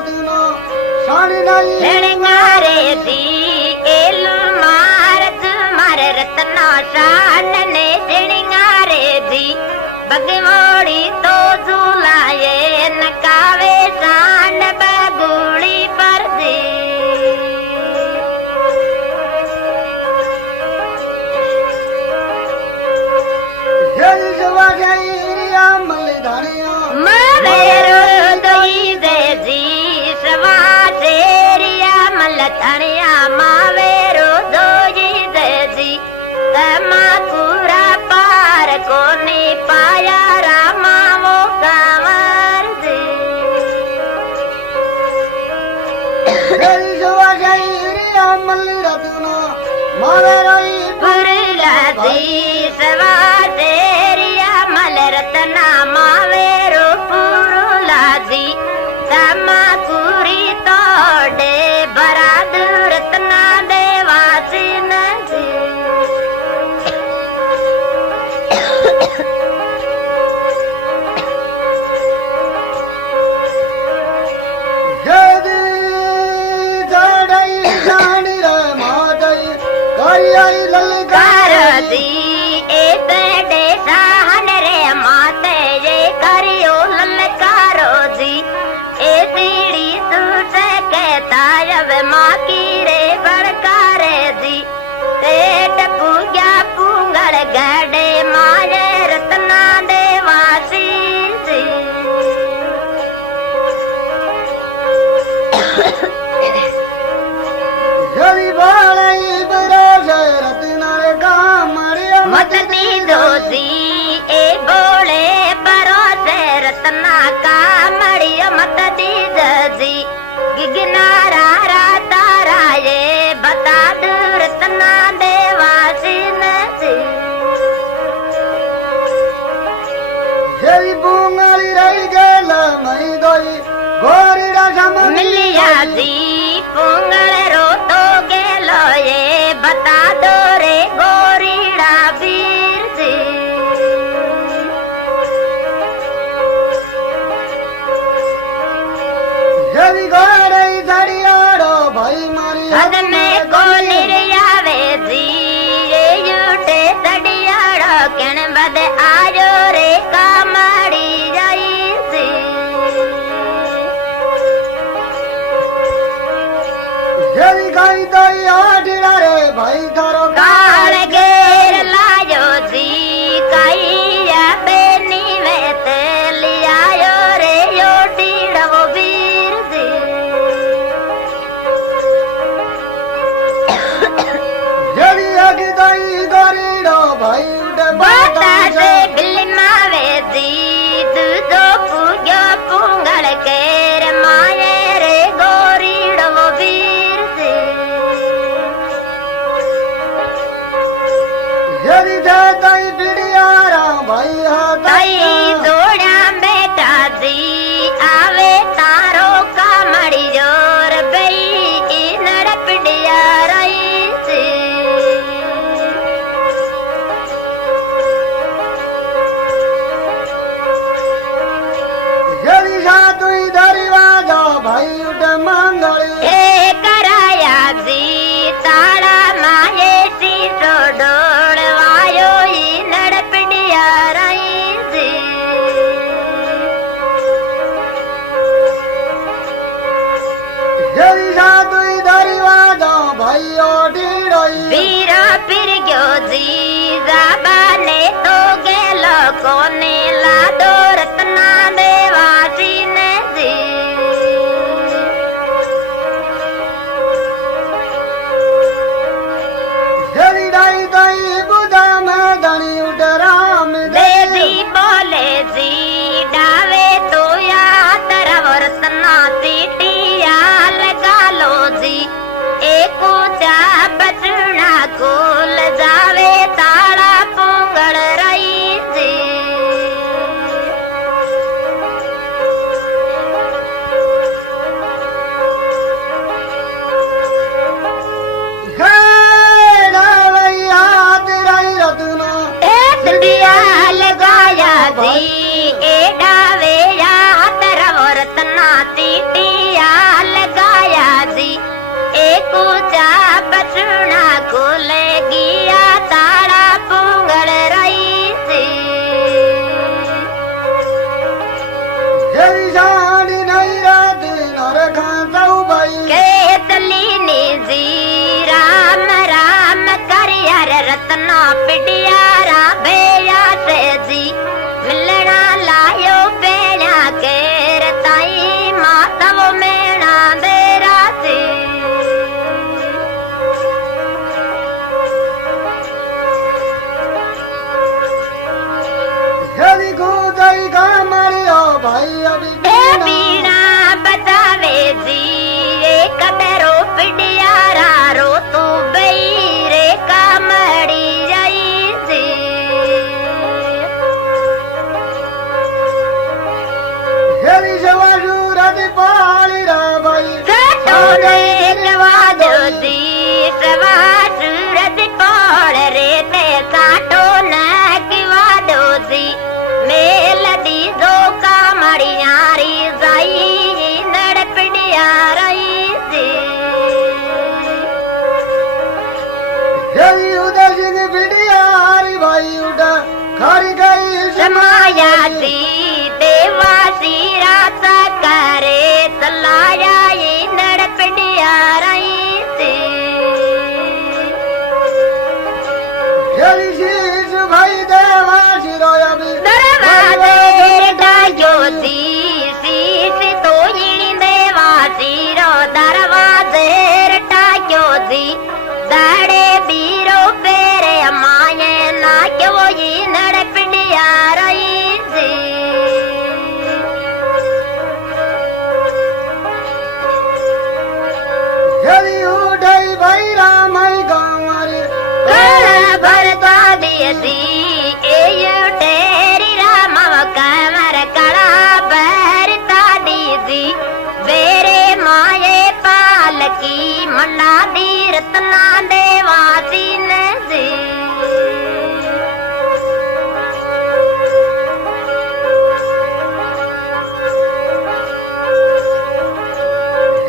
रत्नो साड़ी नहीं Shrungare G L मारत मारे रत्ना शान ने शृंगारे जी बगमोड़ी तो झूलाए नकावे शान बगुड़ी पर जी मवेरो दोई दे जी सवा तेरिया मलतनिया मावेरो दोई दे जी तमा पूरा पार को नहीं पाया रामा वो कांवर जी पुरला जी सवा तेरिया मल रतना मावेरो पुरला जी तमा पूरी तोड़े बराद रतना देवासी नजी दी ए तेरे सहन रे माते ये करियो ललकारो जी ए सीढ़ी तुझे कहता अब माँ की रे बड़कारे जी पेट पूजा पूंगड़ गड़े मारे रत्ना देवासी जी मत दी दो जी ए बोले भरोसे रत्ना का मड़िया मत दी जी गिगनारा तारा ये बता दो रत्ना देवासी नजी मिलिया जी पुंगल रो तो गेलो ये बता दो रे गोरीड़ा वीर जी हद में गोलियावे जी ये यूटे तड़ियाड़ो किण बद आयो रे कामड़ी जाई जी काल घेर लायो जी काइया बेनी वेत लियायो रे यो टीड़ो वीर जी बाता से बिलमावे जी दूधो पूजो पुंगड़ केर माये रे गोरीड़ो वीर जी तई जोड़ा बेटा जी आवे तारो का मड़ी जोर बई नड़ पिड़िया रही जी ए कराया जी तारा माये सी डोड़ वायो नड़ सोना पिडियारा भैया से जी मिलना लायो पेड़ा केर ताई माता वो मेणा दे राती हेली कूदाई का मारियो भाई अभी बीना बतावे जी एक बेरो पिडियारा रो तू बई रे कामड़ी जाई जी हेली जवाजू रदी पाली रा भाई सटोले जवाजो जी सवाज रदी पाल रे ते काटो न किवाडो जी मेल दी दो कामड़ियारी जाई नड़ पिडियाराई जी हेली उदय सिंह बिडियारी भाई उड़ा खारी गई समाया जी देवासी राता करे तलाया ये नड़ पिडियाराई जी हेली शीश भाई देवा शिरोया भी दरवाजे डायो जी शीश तो ही देवासी रो दरवाजे डायो जी दाड़े बीरो पेरे माये ना क्यों ये नड़ पिडियाराई जी हेली उठाई भाई रामाई गाँव कल भरता दिए जी ए तेरी राम कमर कड़ा भरता दी जी बेरे माये पाल की मंडा दी रत्ना देवासी ने जी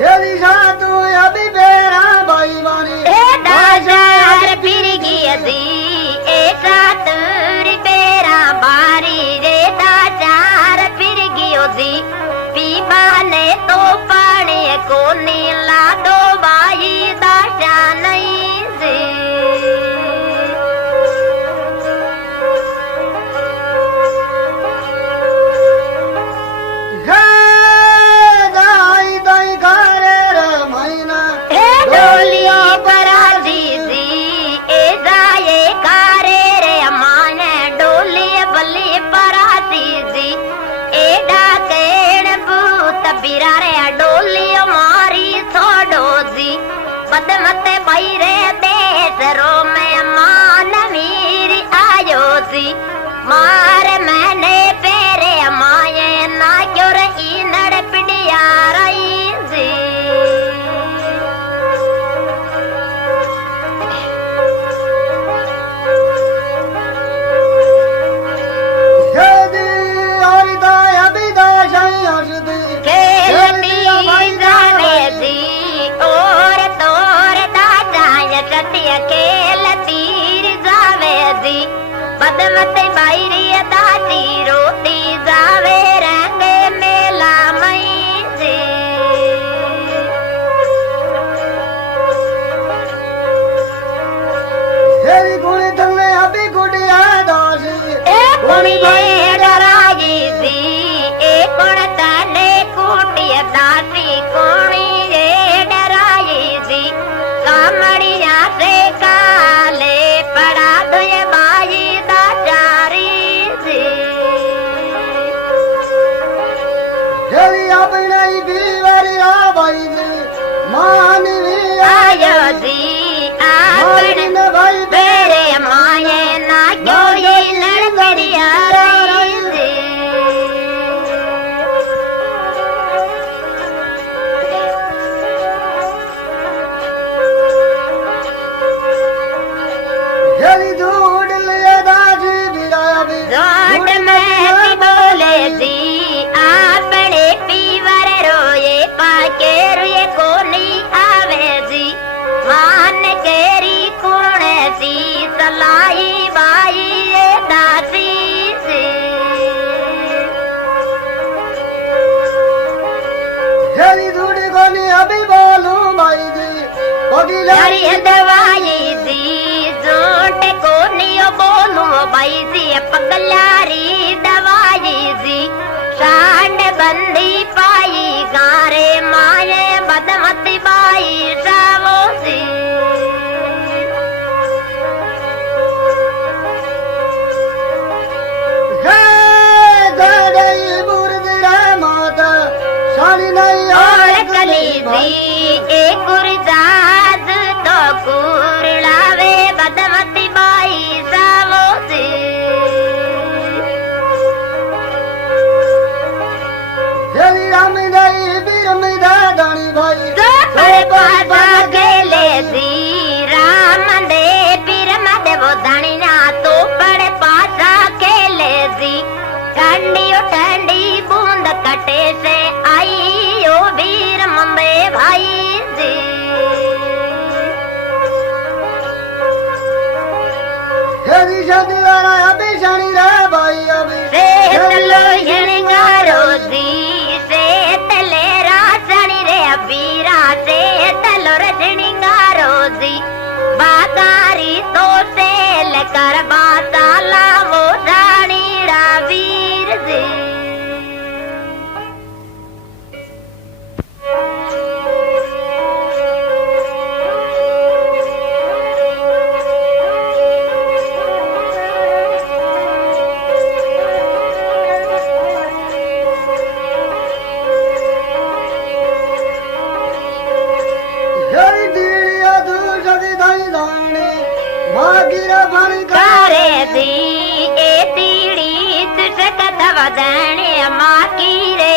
हेली सातू अभी बेरा भाई बानी दाजार फिर गया जी ऐसा तुरी बेरा बारी रे दाजार फिर गयो जी पीबा ने तो पानी को नीला दो बाई दाशा नहीं जी दाई दाई करे रे महीना डोलिया पराजी जी ए जाए कारे रे माने डोली बल्ली पराजी जी ए डाकेण भूत बिरा रे डोली मारी छोड़ो जी बदमते बैरे देश रो में मान वीर आयो जी मार मैंने पेरे माये ना क्यों रही नड़ पिडियाराई जी हेदी और दाई अभी दाशाई हसदी खेलती जावे जी और तोर दादाय चटिया खेल तीर जावे जी बदमते बाईरी दादी रोती जावे रंग मेला मई जी हेली गुणी तंगे अभी गुड़िया दासी कुणी डराई जी ए कुण तने कुटिया दासी कुणी डराई जी कामड़िया से काले पड़ा दुए बाई दाचारी जी हेली अपने बीवारी रा भाई मानी आयो जी आपन मानी भाई बेरे माये ना क्यों ये लड़कड़िया रही जी हेली दूध लिया दासी बिराया भी झूठ में भी बोले जी आपने पीवर रोए पाके रुए को नहीं आवे जी मान केरी कुण सी सलाई बाई ये दासी सी हेली दूध कोनी अभी बोलूं भाई जी पगी यारी दवाई जी झूठ को नियो बोलूं भाई जी पगलारी दवाई जी सांड बंदी पाई गारे माये बदमती बाई सावो जी और कली जी एक गुरजाज तो कुरलावे बदमती बाई सावो जी पासा गेले जी राम दे पीर मदे वो धनिया तो पड़े पासा खेले जी ठंडी ठंडी बूंद कटे से आई ओ वीर मम्बे भाई जी से तलो यणगारो जी से तले रासणी रे अबीरा से तलो रजणीगारो जी बागारी तो से लेकर बाताला वो रानी रा वीर जी करे दी ए तीड़ी तुझ कथा वदने माँ की रे